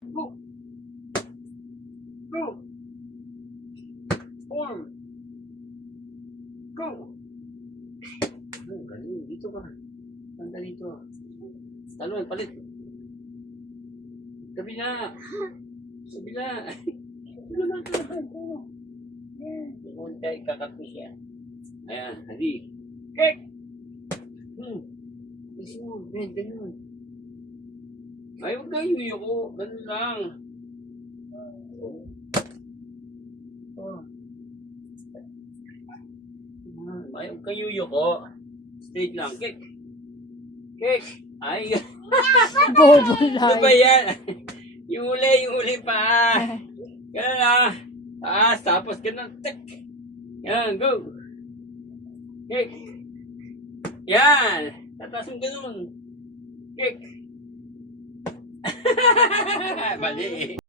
Go! Go! Form! Go! Galing. Dito ka. Tanda dito. Talon, palit. Kabila. Kabila. Ano naman ito? Kung tayo kakat ko siya. Ayan, hadi. Kick! Isi mo, Ben, ganun. Ay, huwag kang yuyuko. Ganun lang. Ay, huwag kang yuyuko. Straight lang. Kick! Kick! Ay, Bobo ano ba lang. yan? Yung uli pa. Ganun lang. Taas, tapos ganun. Tik! Yan, go! Kick! Yan! Tataas mo ganun. Kick! Mali eh.